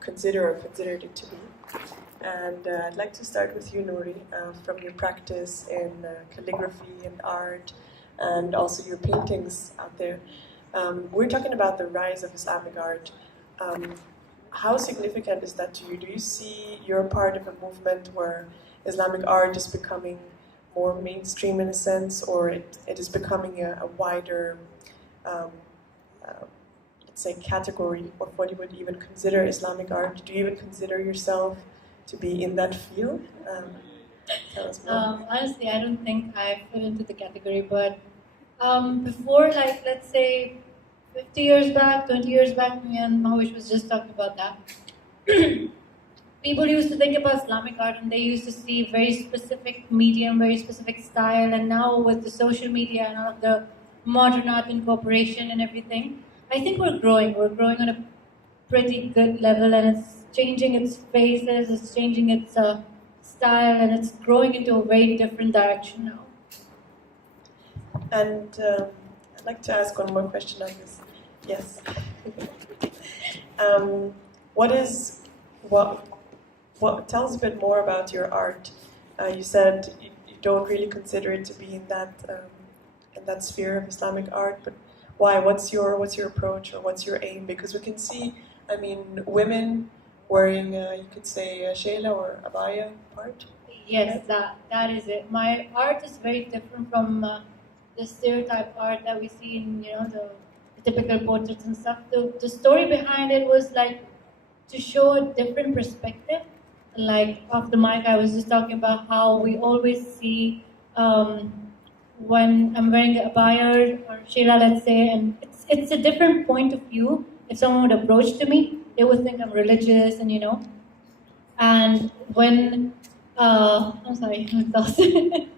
considered it to be. And I'd like to start with you, Nori, from your practice in calligraphy and art, and also your paintings out there. We're talking about the rise of Islamic art. How significant is that to you? Do you see you're part of a movement where Islamic art is becoming more mainstream in a sense, or it is becoming a wider, let's say, category of what you would even consider Islamic art? Do you even consider yourself to be in that field? Tell us more. Honestly, I don't think I fit into the category, but before, like, let's say, 50 years back, 20 years back, me and Mahwish was just talking about that. People used to think about Islamic art and they used to see very specific medium, very specific style, and now with the social media and all of the modern art incorporation and everything, I think we're growing. We're growing on a pretty good level, and it's changing its phases, it's changing its style, and it's growing into a very different direction now. And I'd like to ask one more question on this. Yes. What tell us a bit more about your art? You said you don't really consider it to be in that sphere of Islamic art, but why? What's your approach, or what's your aim? Because we can see, I mean, women wearing, you could say, a shayla or abaya part. Yes, that is it. My art is very different from the stereotype art that we see in the typical portraits and stuff. The story behind it was like to show a different perspective. Like off the mic, I was just talking about how we always see when I'm wearing a abaya or shayla, let's say, and it's a different point of view. If someone would approach to me, they would think I'm religious, and and when I'm sorry, I'm exhausted.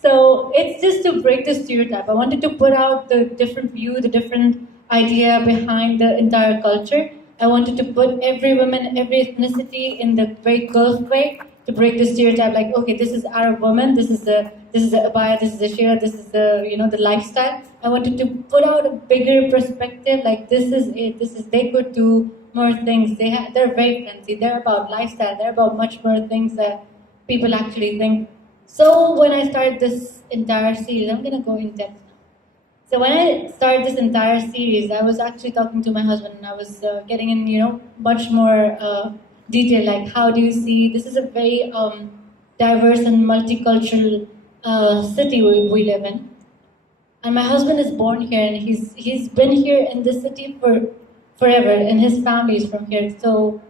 So it's just to break the stereotype. I wanted to put out the different view, the different idea behind the entire culture. I wanted to put every woman, every ethnicity in the very Gulf way to break the stereotype. Like, okay, this is Arab woman, this is the abaya, this is the shira, this is the the lifestyle. I wanted to put out a bigger perspective. Like, this is it. This is they could do more things. They're very fancy. They're about lifestyle. They're about much more things that people actually think. So when I started this entire series, I'm gonna go in depth. So when I started this entire series, I was actually talking to my husband, and I was getting in, much more detail. Like, how do you see? This is a very diverse and multicultural city we live in, and my husband is born here, and he's been here in this city for forever, and his family is from here. So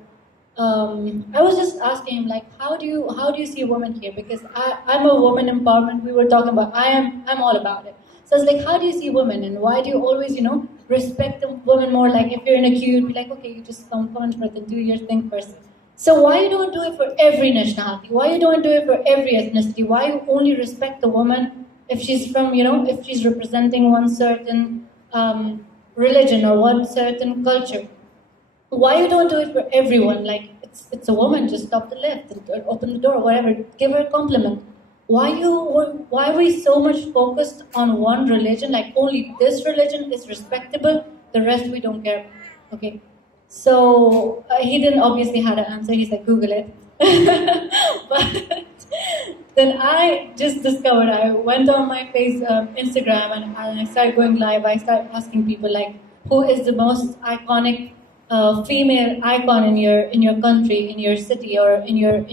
I was just asking him, like, how do you see a woman here? Because I'm a woman empowerment. We were talking about I'm all about it. So I was like, how do you see women, and why do you always, respect the woman more? Like, if you're in a queue, you'd be like, okay, you just come for it and do your thing first. So why you don't do it for every nationality? Why you don't do it for every ethnicity? Why you only respect the woman if she's from, if she's representing one certain religion or one certain culture? Why you don't do it for everyone? Like, it's a woman, just stop the lift, open the door, whatever, give her a compliment. Why are we so much focused on one religion? Like, only this religion is respectable, the rest we don't care about. Okay, so he didn't obviously have an answer. He's like, Google it. But then I just discovered. I went on my Instagram, and I started going live. I started asking people, like, who is the most iconic female icon in your country, in your city, or in your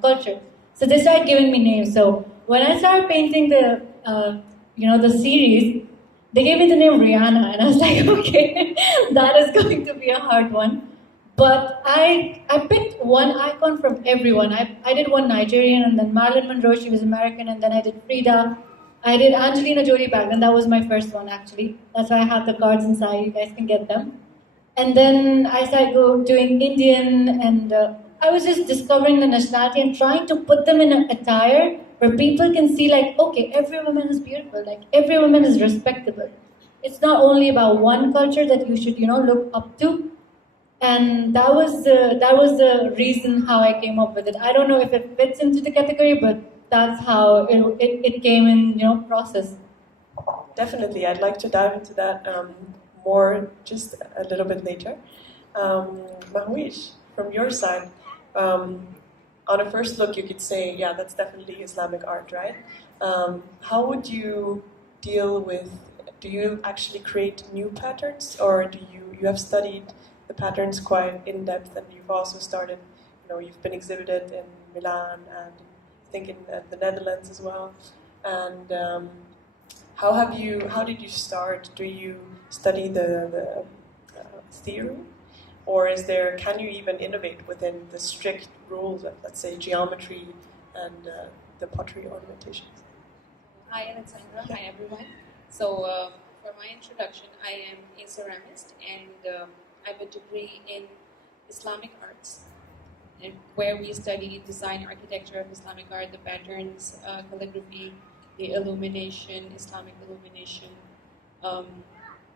culture. So they started giving me names. So when I started painting the series, they gave me the name Rihanna, and I was like, okay, that is going to be a hard one. But I picked one icon from everyone. I did one Nigerian, and then Marilyn Monroe, she was American, and then I did Frida. I did Angelina Jolie back then. That was my first one, actually. That's why I have the cards inside. You guys can get them. And then I started doing Indian, and I was just discovering the nationality and trying to put them in an attire where people can see, like, okay, every woman is beautiful, like, every woman is respectable. It's not only about one culture that you should, look up to. And that was the reason how I came up with it. I don't know if it fits into the category, but that's how it came in, process. Definitely, I'd like to dive into that more just a little bit later. Mahwish, from your side, on a first look you could say, yeah, that's definitely Islamic art, right? How would you deal with, do you actually create new patterns, or do you have studied the patterns quite in depth, and you've also started, you've been exhibited in Milan and I think in the Netherlands as well, and how did you start? Do you study the theory? Or can you even innovate within the strict rules of, let's say, geometry and the pottery ornamentations? Hi, Alexandra. Hi, everyone. So, for my introduction, I am a ceramist, and I have a degree in Islamic arts, and where we study design, architecture of Islamic art, the patterns, calligraphy, the illumination, Islamic illumination,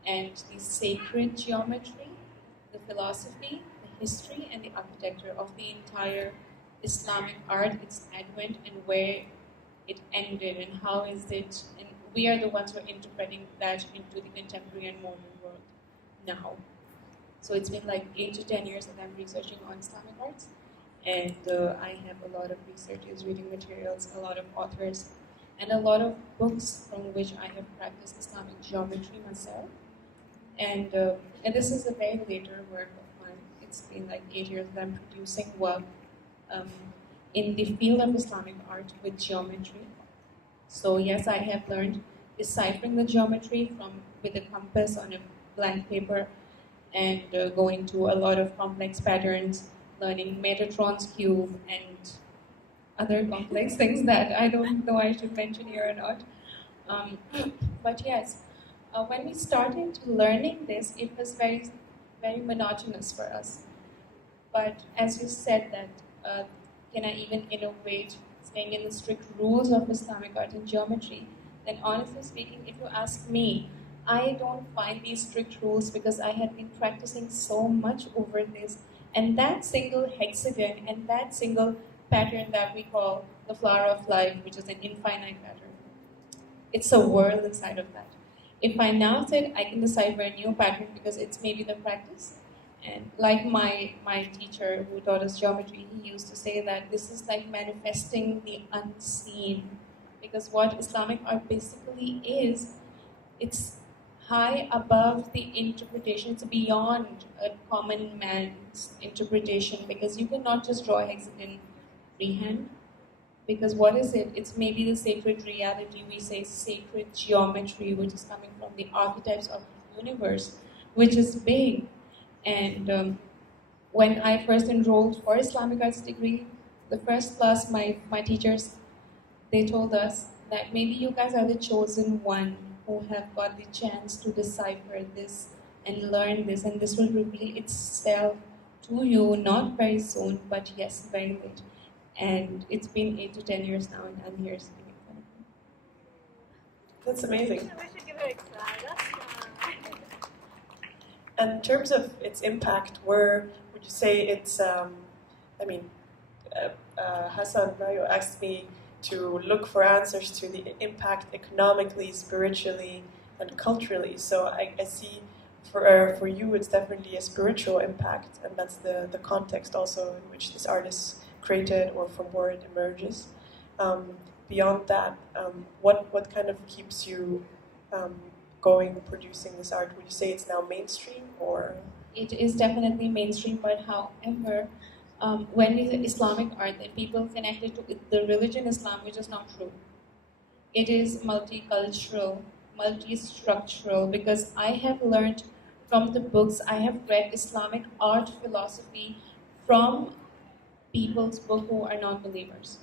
and the sacred geometry, the philosophy, the history, and the architecture of the entire Islamic art, its advent, and where it ended, and how is it, and we are the ones who are interpreting that into the contemporary and modern world now. So it's been like 8 to 10 years that I'm researching on Islamic arts, and I have a lot of researchers, reading materials, a lot of authors, and a lot of books from which I have practiced Islamic geometry myself. And this is a very later work of mine. It's been like 8 years that I'm producing work in the field of Islamic art with geometry. So yes, I have learned deciphering the geometry with a compass on a blank paper, and going to a lot of complex patterns, learning Metatron's cube and other complex things that I don't know I should mention here or not. But yes, when we started learning this, it was very, very monotonous for us. But as you said that, can I even innovate, staying in the strict rules of Islamic art and geometry, then honestly speaking, if you ask me, I don't find these strict rules because I had been practicing so much over this. And that single hexagon and that single pattern that we call the flower of life, which is an infinite pattern, it's a world inside of that. If I now said I can decipher a new pattern because it's maybe the practice, and like my teacher who taught us geometry, he used to say that this is like manifesting the unseen. Because what Islamic art basically is, it's high above the interpretation, it's beyond a common man's interpretation, because you cannot just draw a hexagon freehand. Because what is it? It's maybe the sacred reality, we say sacred geometry, which is coming from the archetypes of the universe, which is big. And when I first enrolled for Islamic arts degree, the first class, my teachers, they told us that maybe you guys are the chosen one who have got the chance to decipher this and learn this, and this will reveal itself to you, not very soon, but yes, very late. And it's been 8 to 10 years now, and I'm here sitting in front of you. That's amazing. We should give it a try. And in terms of its impact, where would you say it's, Hassan Rayo asked me to look for answers to the impact economically, spiritually, and culturally. So I see for you it's definitely a spiritual impact, and that's the context also in which this art is created or from where it emerges. Beyond that, what kind of keeps you going, producing this art? Would you say it's now mainstream, or? It is definitely mainstream, but however, when we say Islamic art, then people connect it to the religion Islam, which is not true. It is multicultural, multi-structural, because I have learned from the books, I have read Islamic art philosophy from people's book who are non-believers.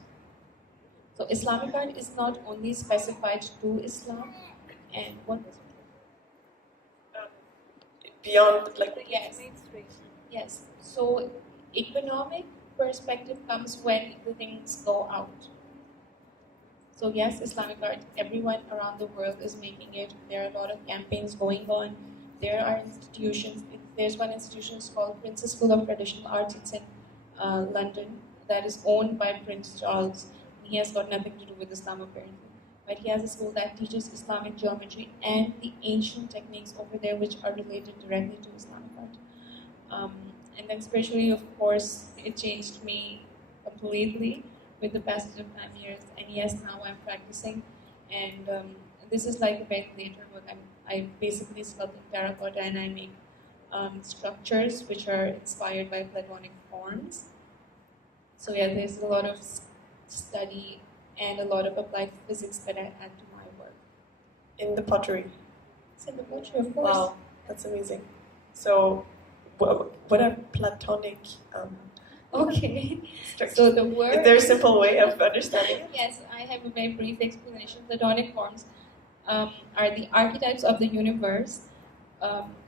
So Islamic art is not only specified to Islam, and what was it? Beyond, like, Yes. Yes. So economic perspective comes when the things go out. So yes, Islamic art, everyone around the world is making it. There are a lot of campaigns going on. There are institutions. There's one institution called Princess School of Traditional Arts. It's in London, that is owned by Prince Charles. He has got nothing to do with Islam apparently. But he has a school that teaches Islamic geometry and the ancient techniques over there which are related directly to Islamic art. And then spiritually, of course, it changed me completely with the passage of time years. And yes, now I'm practicing. And this is like a ventilator work. I basically sculpt in terracotta and I make structures which are inspired by Platonic forms. So yeah, there's a lot of study and a lot of applied physics that I add to my work. In the pottery? It's in the pottery, of course. Wow, that's amazing. So, what are Platonic Okay. structures? So the word... Is there a simple way of understanding it? Yes, I have a very brief explanation. Platonic forms are the archetypes of the universe,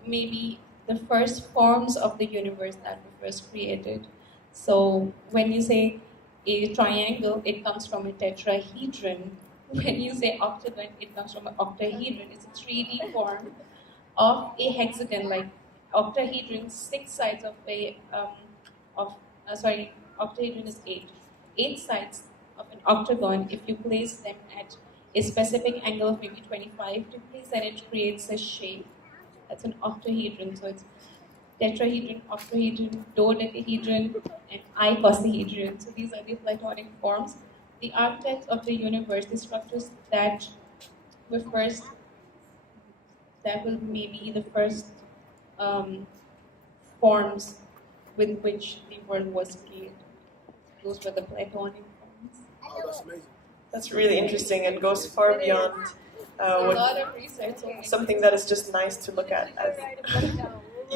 maybe the first forms of the universe that were first created. So when you say a triangle, it comes from a tetrahedron. When you say octagon, it comes from an octahedron. It's a 3D form of a hexagon, like octahedron, 6 sides of a octahedron is 8. 8 sides of an octagon, if you place them at a specific angle of maybe 25 degrees, then it creates a shape. That's an octahedron. So it's tetrahedron, octahedron, dodecahedron, and icosahedron. So these are the Platonic forms. The archetypes of the universe, the structures that were first, that will maybe the first forms with which the world was created. Those were the Platonic forms. Oh, that's amazing. That's really interesting and goes far beyond A what, lot of research. something that is just nice to look at.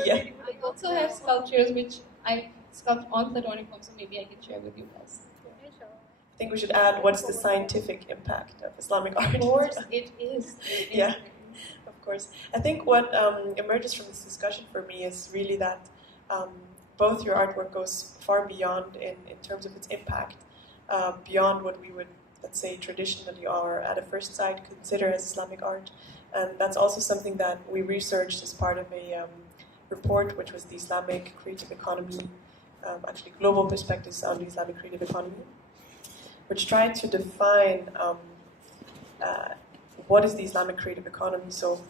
Yeah. I also have sculptures which I sculpt on Platonic forms, so maybe I can share with you guys. I think we should add what's the scientific impact of Islamic art. Of course, it is. Yeah. Of course. I think what emerges from this discussion for me is really that both your artwork goes far beyond in terms of its impact, beyond what we would, let's say, traditionally or at a first sight consider as Islamic art. And that's also something that we researched as part of a report, which was the Islamic creative economy, actually global perspectives on the Islamic creative economy, which tried to define what is the Islamic creative economy. So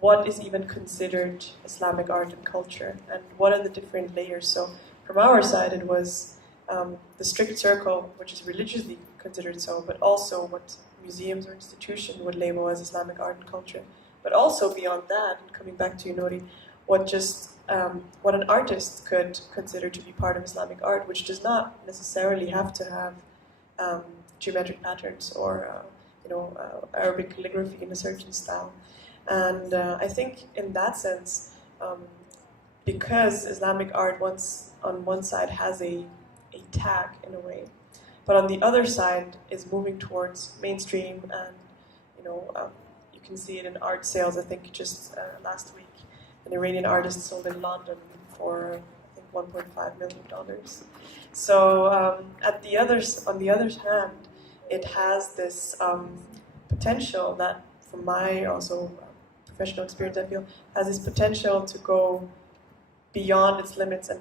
what is even considered Islamic art and culture, and what are the different layers. So from our side, it was the strict circle, which is religiously considered so, but also what museums or institutions would label as Islamic art and culture. But also beyond that, and coming back to you, Nori, what an artist could consider to be part of Islamic art, which does not necessarily have to have geometric patterns or Arabic calligraphy in a certain style. And I think in that sense, because Islamic art on one side has a tag in a way, but on the other side is moving towards mainstream, and you can see it in art sales. I think just last week, an Iranian artist sold in London for I think $1.5 million. So on the other hand, it has this potential that, from my also professional experience, I feel has this potential to go beyond its limits and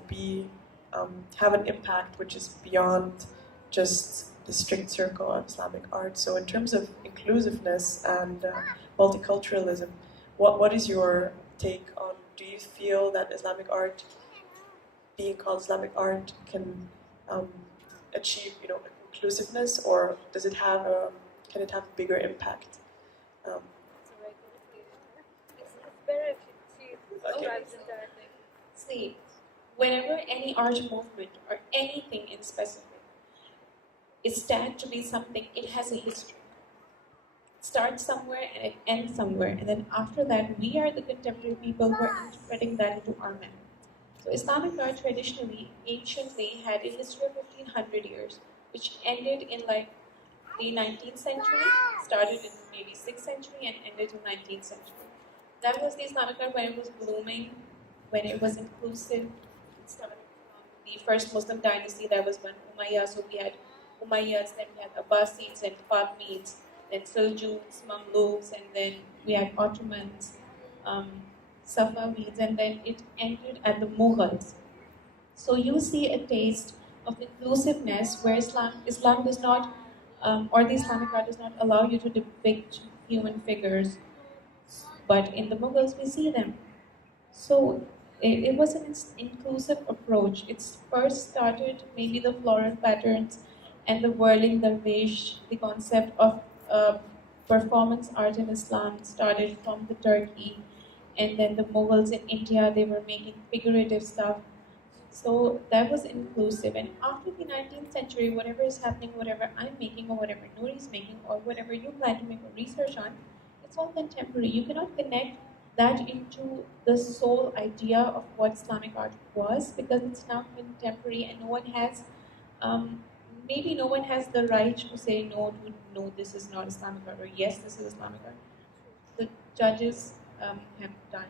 have an impact which is beyond just the strict circle of Islamic art. So in terms of inclusiveness and multiculturalism, what is your take on? Do you feel that Islamic art, being called Islamic art, can achieve inclusiveness, or does it can it have a bigger impact? It's better if she describes it directly. See, whenever any art movement or anything in specific is tagged to be something, it has a history. It starts somewhere and it ends somewhere, and then after that, we are the contemporary people who are interpreting that into our manner. So Islamic art traditionally, anciently, had a history of 1500 years, which ended in like the 19th century, started in maybe 6th century and ended in 19th century. That was the Islamic art when it was blooming, when it was inclusive. It started from the first Muslim dynasty, that was when Umayyad, so we had Umayyads, then we had Abbasids and Fatimids, then Seljuks, Mamluks, and then we had Ottomans, Safavids, and then it ended at the Mughals. So you see a taste of inclusiveness where Islam does not, or the Islamic art does not allow you to depict human figures, but in the Mughals we see them. So it was an inclusive approach. It's first started maybe the floral patterns and the whirling dervish, the concept of performance art in Islam started from the Turkey, and then the Mughals in India, they were making figurative stuff. So that was inclusive. And after the 19th century, whatever is happening, whatever I'm making, or whatever Nori is making, or whatever you plan to make a research on, it's all contemporary. You cannot connect that into the sole idea of what Islamic art was, because it's now contemporary and no one has, maybe no one has the right to say no, this is not Islamic art, or yes, this is Islamic art. The judges have died.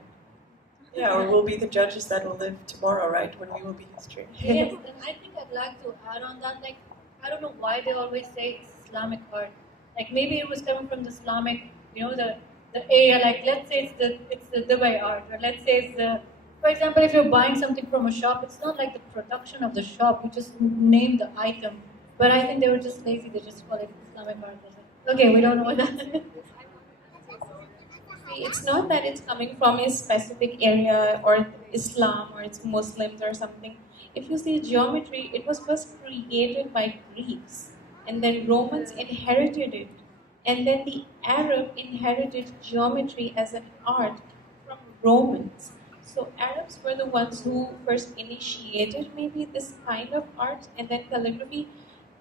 Yeah, or we'll be the judges that will live tomorrow, right? When we will be history. Yes, and I think I'd like to add on that. Like, I don't know why they always say it's Islamic art. Like, maybe it was coming from the Islamic, the area. Like, let's say it's the Dubai art, or let's say it's the. For example, if you're buying something from a shop, it's not like the production of the shop. You just name the item. But I think they were just lazy. They just call it Islamic art. Okay, we don't know what that is. It's not that it's coming from a specific area or Islam or it's Muslims or something. If you see geometry, it was first created by Greeks, and then Romans inherited it, and then the Arab inherited geometry as an art from Romans. So Arabs were the ones who first initiated maybe this kind of art, and then calligraphy.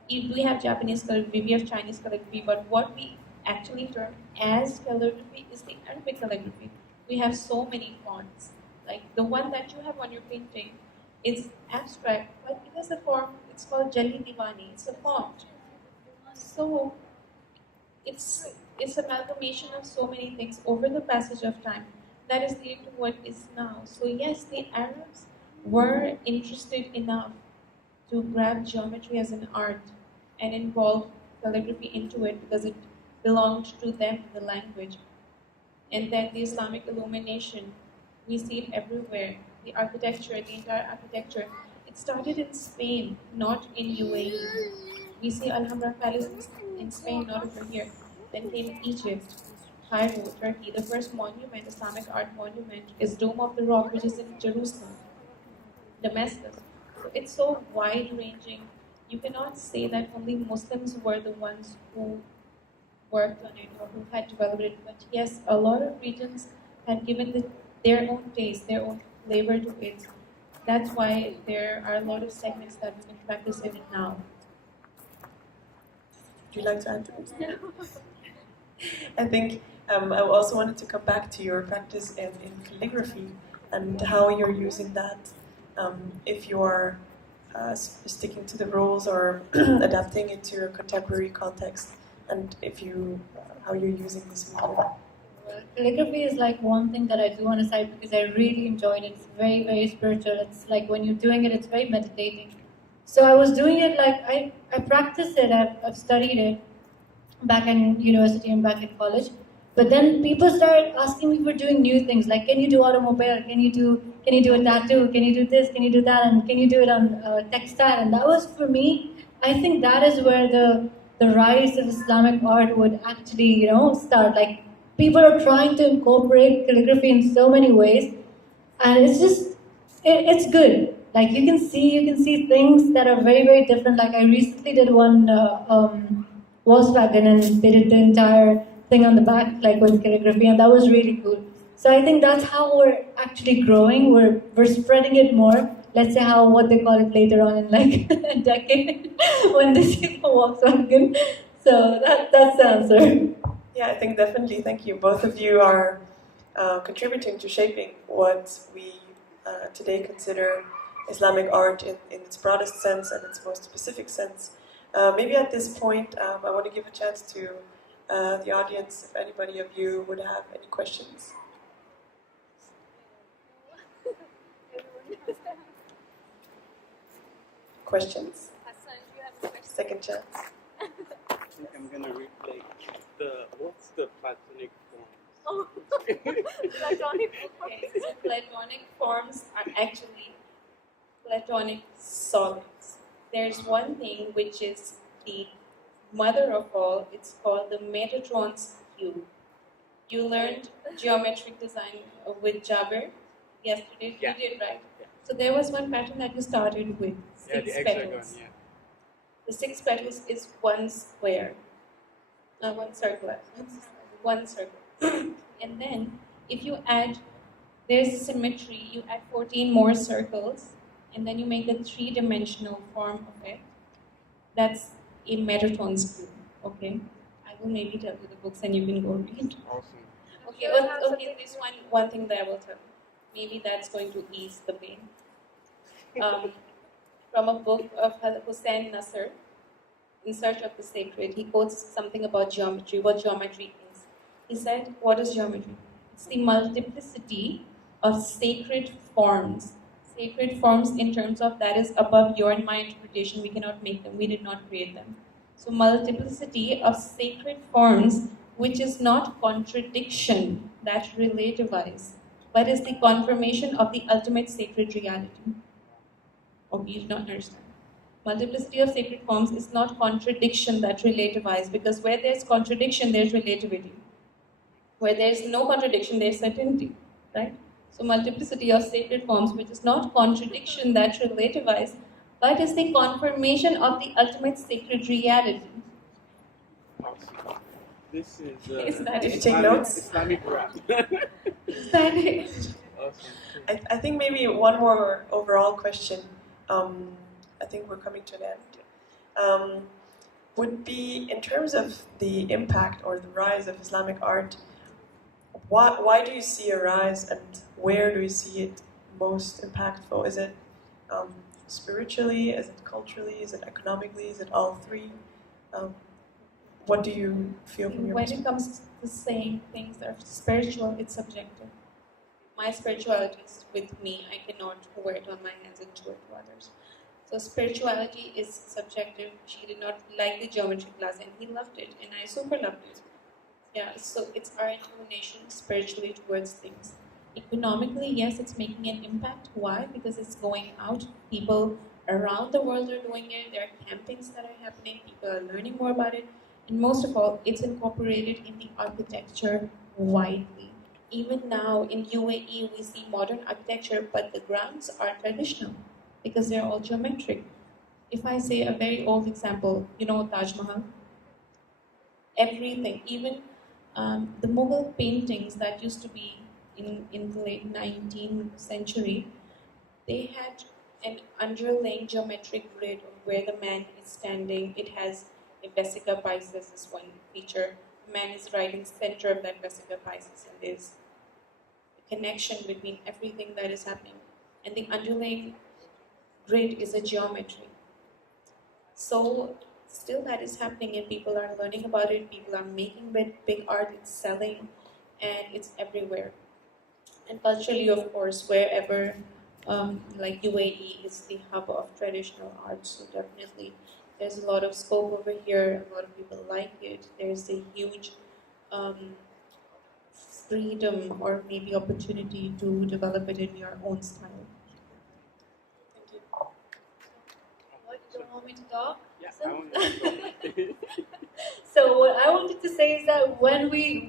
We have Japanese calligraphy, we have Chinese calligraphy, but what we actually term as calligraphy is the Arabic calligraphy. We have so many fonts. Like the one that you have on your painting is abstract, but it has a form, it's called Jali Diwani, it's a font. So it's amalgamation of so many things over the passage of time that is leading to what is now. So yes, the Arabs were interested enough to grab geometry as an art and involve calligraphy into it because it belonged to them, the language. And then the Islamic illumination, we see it everywhere. The architecture, the entire architecture, it started in Spain, not in UAE. We see Alhambra Palace in Spain, not over here. Then came Egypt, Cairo, Turkey. The first monument, Islamic art monument, is Dome of the Rock, which is in Jerusalem, Damascus. So it's so wide-ranging. You cannot say that only Muslims were the ones who worked on it or who had developed it. But yes, a lot of regions had given their own taste, their own flavor to it. That's why there are a lot of segments that we can practice in it now. Would you like to add to this? I think I also wanted to come back to your practice in calligraphy and how you're using that. If you're sticking to the rules or adapting it to your contemporary context, and how you're using this medium. Well, calligraphy is like one thing that I do on the side because I really enjoyed it. It's very, very spiritual. It's like when you're doing it, it's very meditating. So I was doing it like I practiced it. I've studied it back in university and back in college. But then people started asking me for doing new things, like can you do automobile? Can you do a tattoo? Can you do this? Can you do that? And can you do it on textile? And that was for me. I think that is where the rise of Islamic art would actually start. Like people are trying to incorporate calligraphy in so many ways, and it's just it's good. Like you can see things that are very, very different. Like I recently did one Volkswagen, and they did the entire thing on the back, like with calligraphy, and that was really cool. So I think that's how we're actually growing. We're spreading it more. Let's say what they call it later on in like a decade when they see the Volkswagen. So that's the answer. Yeah, I think definitely. Thank you. Both of you are contributing to shaping what we today consider Islamic art in its broadest sense and its most specific sense. Maybe at this point, I want to give a chance to the audience, if anybody of you would have any questions. Questions? Ehsan, do you have a question? Second chance. I think I'm gonna replay what's the platonic form? Oh, platonic. Okay, so platonic forms are actually platonic solids. There's one thing which is the mother of all. It's called the Metatron's cube. You learned geometric design with Jabir. yesterday. Yeah. You did, right? Yeah. So there was one pattern that you started with, Yeah, six the hexagon, petals. yeah. The 6 petals is one square, one circle, one circle. And then if you add, there's a symmetry, you add 14 more circles, and then you make the 3-dimensional form of it. That's a Metatron screw, okay? I will maybe tell you the books and you can go read. Awesome. Okay, okay, this one thing that I will tell you. Maybe that's going to ease the pain. From a book of Hussein Nasr, In Search of the Sacred, he quotes something about geometry, what geometry is. He said, what is geometry? It's the multiplicity of sacred forms. Sacred forms in terms of that is above your and my interpretation. We cannot make them. We did not create them. So multiplicity of sacred forms, which is not contradiction that relativize, but is the confirmation of the ultimate sacred reality. Okay, you do not understand. Multiplicity of sacred forms is not contradiction that relativize, because where there's contradiction, there's relativity. Where there's no contradiction, there's certainty, right? So multiplicity of sacred forms, which is not contradiction that relativize, but is the confirmation of the ultimate sacred reality. Awesome. This is Is that Did you it? take notes? Islamic rap. Is that it? Awesome. I think maybe one more overall question. I think we're coming to an end. Would be in terms of the impact or the rise of Islamic art. Why do you see a rise, and where do you see it most impactful? Is it spiritually? Is it culturally? Is it economically? Is it all three? What do you feel from your When perspective? it comes to saying things that are spiritual, it's subjective. My spirituality is with me. I cannot wear it on my hands and show it to others. So spirituality is subjective. She did not like the geometry class and he loved it and I super loved it. Yeah, so it's our inclination spiritually towards things. Economically, yes, it's making an impact. Why? Because it's going out. People around the world are doing it. There are campings that are happening. People are learning more about it. And most of all, it's incorporated in the architecture widely. Even now in UAE, we see modern architecture, but the grounds are traditional because they're all geometric. If I say a very old example, you know Taj Mahal? Everything, even the Mughal paintings that used to be in the late 19th century, they had an underlying geometric grid of where the man is standing. It has a Vesica Pisces, is one feature. The man is right in the center of that Vesica Pisces, and there's a connection between everything that is happening. And the underlying grid is a geometry. So still that is happening and people are learning about it, people are making big art, it's selling, and it's everywhere. And culturally, of course, wherever like UAE is the hub of traditional art, so definitely there's a lot of scope over here, a lot of people like it, there's a huge freedom or maybe opportunity to develop it in your own style. Thank you. What, you don't want me to talk? Yeah, I want to So what I wanted to say is that when we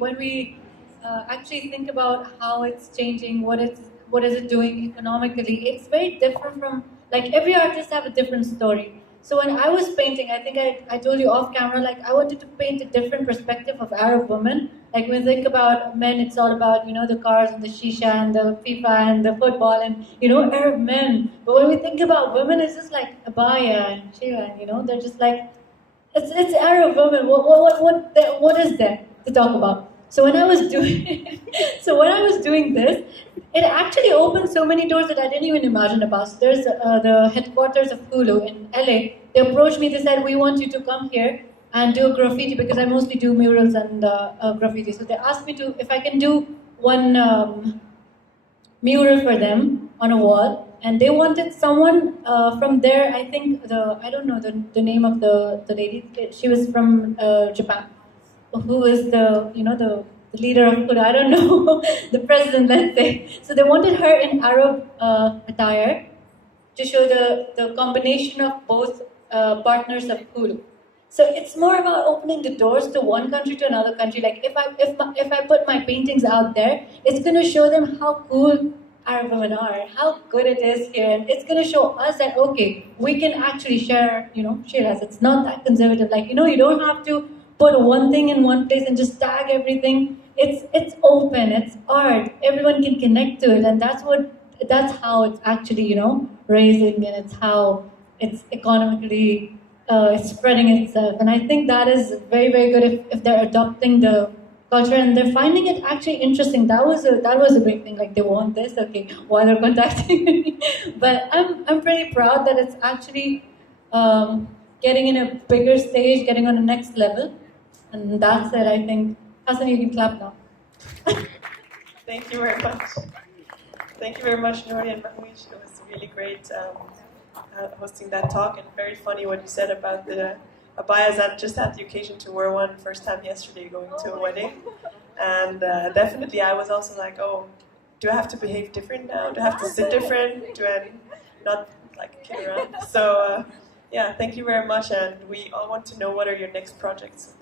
actually think about how it's changing, what is it doing economically, it's very different from, like, every artist have a different story. So when I was painting, I think I told you off camera, like I wanted to paint a different perspective of Arab women. Like when we think about men, it's all about, you know, the cars and the shisha and the FIFA and the football and, you know, Arab men. But when we think about women, it's just like abaya and shira, and, you know, they're just like, it's Arab women. What is there to talk about? So when I was doing this, it actually opened so many doors that I didn't even imagine about. So there's the headquarters of Hulu in LA. They approached me. They said, "We want you to come here and do graffiti," because I mostly do murals and graffiti. So they asked me if I can do one mural for them on a wall, and they wanted someone from there. I think I don't know the name of the lady. She was from Japan, who is the leader of Hulu. I don't know, the president, let's say. So they wanted her in Arab attire to show the combination of both partners of Hulu. So it's more about opening the doors to one country to another country. Like if I put my paintings out there, it's going to show them how cool Arab women are, how good it is here, and it's going to show us that okay, we can actually share, shares. It's not that conservative. Like, you don't have to put one thing in one place and just tag everything. It's open. It's art. Everyone can connect to it, and that's how it's actually raising, and it's how it's economically spreading itself. And I think that is very, very good if they're adopting the culture and they're finding it actually interesting. That was a big thing. Like, they want this, okay, why they're contacting me? But I'm pretty proud that it's actually getting in a bigger stage, getting on the next level, and that's it. I think, Hassan, you can clap now. Thank you very much. Thank you very much, Nori and Mahwish. It was really great hosting that talk, and very funny what you said about the abayas. That just had the occasion to wear one first time yesterday going to a wedding. And definitely I was also like, oh, do I have to behave different now? Do I have to sit different? Do I not kid around? So yeah, thank you very much, and we all want to know what are your next projects.